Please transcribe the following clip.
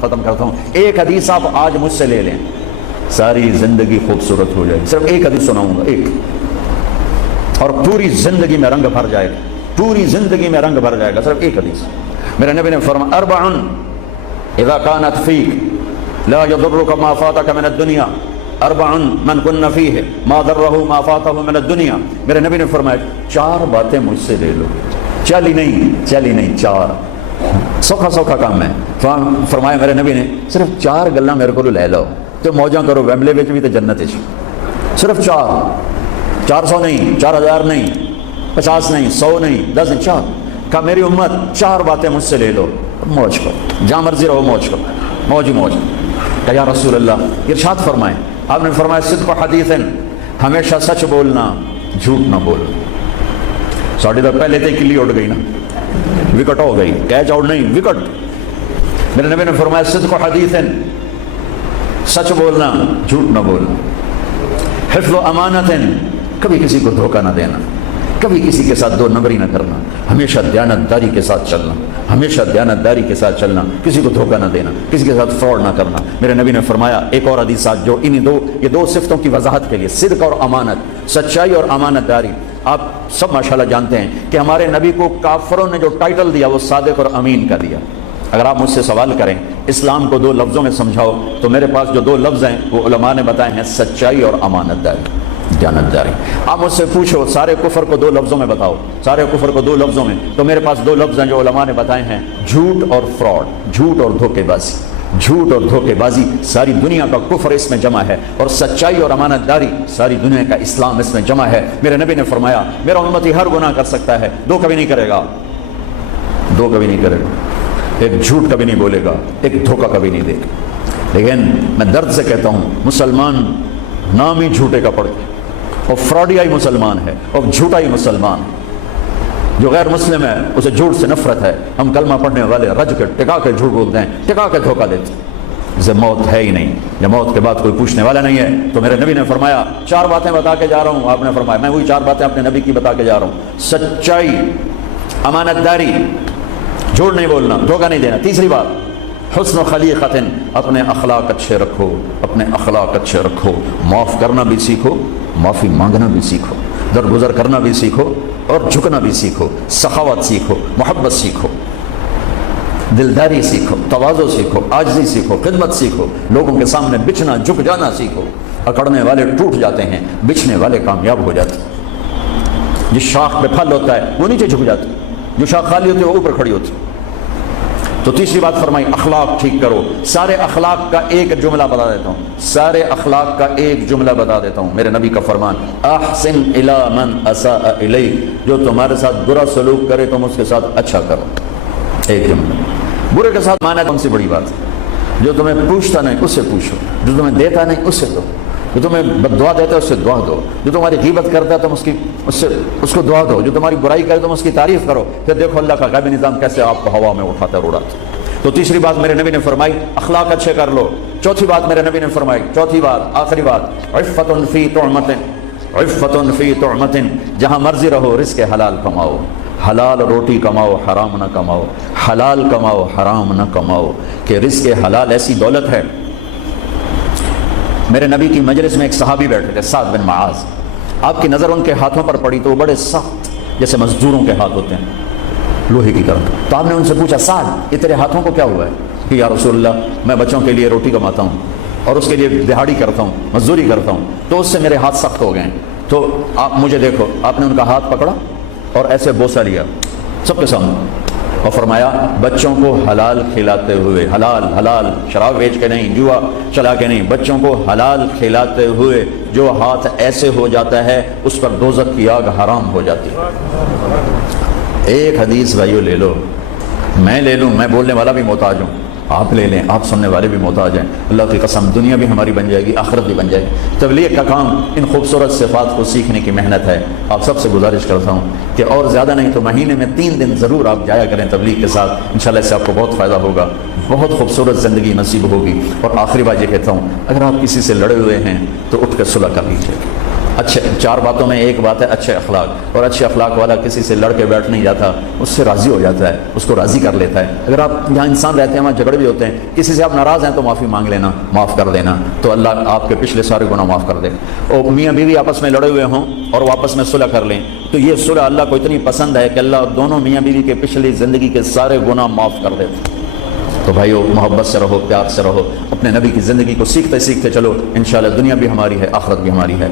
ختم کرتا ہوں، ایک حدیث آپ آج مجھ سے لے لیں، ساری زندگی خوبصورت ہو جائے گی۔ صرف ایک حدیث سناؤں گا، ایک، اور پوری زندگی میں رنگ بھر جائے گا، پوری زندگی میں رنگ بھر جائے گا، صرف ایک حدیث۔ میرے نبی نے فرمایا اربع اذا كانت فيك لا يضرك ما فاتك من الدنيا، اربع من كن فيه ما ضره ما فاته من الدنيا۔ میرے نبی نے فرمایا چار باتیں مجھ سے لے لو، چلی نہیں، چار، سوکھا کام ہے۔ فرمایا میرے نبی نے صرف چار گلاں میرے کو لے لو تو موجاں کرو، ویمبلے وچ بھی تے جنت وچ، صرف چار، 400 نہیں، 4000 نہیں، 50 نہیں، 100 نہیں، 10 نہیں، چار۔ کہا میری امت چار باتیں مجھ سے لے لو، موج کرو، جہاں مرضی رہو موج کرو، موج ہی موج۔ کہ یا رسول اللہ، ارشاد فرمائیں، آپ نے فرمایا صدق حدیث، ہمیشہ سچ بولنا، جھوٹ نہ بولنا۔ ساڑی تو پہلے تے کلی اڑ گئی نا، وکٹ ہو گئی، کیچ آؤٹ نہیں، وکٹ۔ میرے نبی نے فرمایا صدق حدیث، سچ بولنا، جھوٹ نہ بولنا۔ حفظ امانت، کبھی کسی کو دھوکہ نہ دینا، کبھی کسی کے ساتھ دو نمبری نہ کرنا، ہمیشہ دیانتداری کے ساتھ چلنا، ہمیشہ دیانتداری کے ساتھ چلنا، کسی کو دھوکہ نہ دینا، کسی کے ساتھ فراڈ نہ کرنا۔ میرے نبی نے فرمایا ایک اور حدیث جو یہ دو صفتوں کی وضاحت کے لیے، صدق اور امانت، سچائی اور امانت داری۔ آپ سب ماشاءاللہ جانتے ہیں کہ ہمارے نبی کو کافروں نے جو ٹائٹل دیا وہ صادق اور امین کا دیا۔ اگر آپ مجھ سے سوال کریں اسلام کو دو لفظوں میں سمجھاؤ تو میرے پاس جو دو لفظ ہیں وہ علماء نے بتائے ہیں، سچائی اور امانت داری، دیانتداری۔ آپ مجھ سے پوچھو سارے کفر کو دو لفظوں میں بتاؤ، سارے کفر کو دو لفظوں میں، تو میرے پاس دو لفظ ہیں جو علماء نے بتائے ہیں، جھوٹ اور فراڈ، جھوٹ اور دھوکے بازی۔ جھوٹ اور دھوکے بازی ساری دنیا کا کفر اس میں جمع ہے، اور سچائی اور امانت داری ساری دنیا کا اسلام اس میں جمع ہے۔ میرے نبی نے فرمایا میرا امتی ہر گناہ کر سکتا ہے، دو کبھی نہیں کرے گا، دو کبھی نہیں کرے گا، ایک جھوٹ کبھی نہیں بولے گا، ایک دھوکہ کبھی نہیں دے گا۔ لیکن میں درد سے کہتا ہوں مسلمان نام ہی جھوٹے کا پڑ کے، اور فراڈیا ہی مسلمان ہے، اور جھوٹا ہی مسلمان ہے۔ جو غیر مسلم ہے اسے جھوٹ سے نفرت ہے۔ ہم کلمہ پڑھنے والے رج کے ٹکا کے جھوٹ بولتے ہیں، ٹکا کے دھوکہ دیتے ہیں، جسے موت ہے ہی نہیں، جب موت کے بعد کوئی پوچھنے والا نہیں ہے۔ تو میرے نبی نے فرمایا چار باتیں بتا کے جا رہا ہوں، آپ نے فرمایا میں وہی چار باتیں اپنے نبی کی بتا کے جا رہا ہوں، سچائی، امانت داری، جھوٹ نہیں بولنا، دھوکہ نہیں دینا۔ تیسری بات حسن خلیقۃ، اپنے اخلاق اچھے رکھو، اپنے اخلاق اچھے رکھو، معاف کرنا بھی سیکھو، معافی مانگنا بھی سیکھو، درگزر کرنا بھی سیکھو، اور جھکنا بھی سیکھو، سخاوت سیکھو، محبت سیکھو، دلداری سیکھو، تواضع سیکھو، عاجزی سیکھو، خدمت سیکھو، لوگوں کے سامنے بچنا جھک جانا سیکھو۔ اکڑنے والے ٹوٹ جاتے ہیں، بچنے والے کامیاب ہو جاتے ہیں۔ جس شاخ پہ پھل ہوتا ہے وہ نیچے جھک جاتی، جو شاخ خالی ہوتی ہے وہ اوپر کھڑی ہوتی۔ تو تیسری بات فرمائی اخلاق ٹھیک کرو۔ سارے اخلاق کا ایک جملہ بتا دیتا ہوں، سارے اخلاق کا ایک جملہ بتا دیتا ہوں، میرے نبی کا فرمان، احسن الی من اساء الیک، جو تمہارے ساتھ برا سلوک کرے تم اس کے ساتھ اچھا کرو۔ ایک جملہ، برے کے ساتھ مانا کون سی بڑی بات ہے؟ جو تمہیں پوچھتا نہیں اس سے پوچھو، جو تمہیں دیتا نہیں اس سے دو، جو تمہیں بد دعا دیتا ہے اس سے دعا دو، جو تمہاری غیبت کرتا ہے تم اس کو دعا دو، جو تمہاری برائی کرے تم اس کی تعریف کرو، پھر دیکھو اللہ کا غیبی نظام کیسے آپ کو ہوا میں اٹھاتا ہے، اڑاتا ہے۔ تو تیسری بات میرے نبی نے فرمائی اخلاق اچھے کر لو۔ چوتھی بات میرے نبی نے فرمائی، چوتھی بات آخری بات، عفت فی طعمۃ، عفت فی طعمۃ، جہاں مرضی رہو رزق حلال کماؤ، حلال روٹی کماؤ، حرام نہ کماؤ، حلال کماؤ، حرام نہ کماؤ، کہ رزق حلال ایسی دولت ہے۔ میرے نبی کی مجلس میں ایک صحابی بیٹھے تھے، سعد بن معاذ، آپ کی نظر ان کے ہاتھوں پر پڑی تو وہ بڑے سخت جیسے مزدوروں کے ہاتھ ہوتے ہیں، لوہے کی طرح۔ تو آپ نے ان سے پوچھا سعد یہ تیرے ہاتھوں کو کیا ہوا ہے؟ کہ یا رسول اللہ میں بچوں کے لیے روٹی کماتا ہوں اور اس کے لیے دہاڑی کرتا ہوں، مزدوری کرتا ہوں، تو اس سے میرے ہاتھ سخت ہو گئے ہیں، تو آپ مجھے دیکھو۔ آپ نے ان کا ہاتھ پکڑا اور ایسے بوسہ لیا سب کے سامنے، اور فرمایا بچوں کو حلال کھلاتے ہوئے، حلال حلال، شراب بیچ کے نہیں، جوا چلا کے نہیں، بچوں کو حلال کھلاتے ہوئے جو ہاتھ ایسے ہو جاتا ہے اس پر دوزخ کی آگ حرام ہو جاتی ہے۔ ایک حدیث بھائیو لے لو، میں لے لوں، میں بولنے والا بھی محتاج ہوں، آپ لے لیں، آپ سننے والے بھی محتاج ہیں، اللہ کی قسم دنیا بھی ہماری بن جائے گی، آخرت بھی بن جائے گی۔ تبلیغ کا کام ان خوبصورت صفات کو سیکھنے کی محنت ہے۔ آپ سب سے گزارش کرتا ہوں کہ اور زیادہ نہیں تو مہینے میں 3 دن ضرور آپ جایا کریں تبلیغ کے ساتھ، انشاءاللہ اس سے آپ کو بہت فائدہ ہوگا، بہت خوبصورت زندگی نصیب ہوگی۔ اور آخری بات یہ کہتا ہوں، اگر آپ کسی سے لڑے ہوئے ہیں تو اٹھ کر صلح کر لیجیے، اچھے 4 باتوں میں ایک بات ہے اچھے اخلاق، اور اچھے اخلاق والا کسی سے لڑ کے بیٹھ نہیں جاتا، اس سے راضی ہو جاتا ہے، اس کو راضی کر لیتا ہے۔ اگر آپ جہاں انسان رہتے ہیں وہاں جھگڑے بھی ہوتے ہیں، کسی سے آپ ناراض ہیں تو معافی مانگ لینا، معاف کر دینا، تو اللہ آپ کے پچھلے سارے گناہ معاف کر دے۔ اور میاں بیوی آپس میں لڑے ہوئے ہوں اور وہ آپس میں صلح کر لیں، تو یہ صلح اللہ کو اتنی پسند ہے کہ اللہ دونوں میاں بیوی کے پچھلی زندگی کے سارے گناہ معاف کر دیتے۔ تو بھائیو، محبت سے رہو، پیار سے رہو، اپنے نبی کی زندگی کو سیکھتے سیکھتے چلو، انشاءاللہ دنیا بھی ہماری ہے، آخرت بھی ہماری ہے۔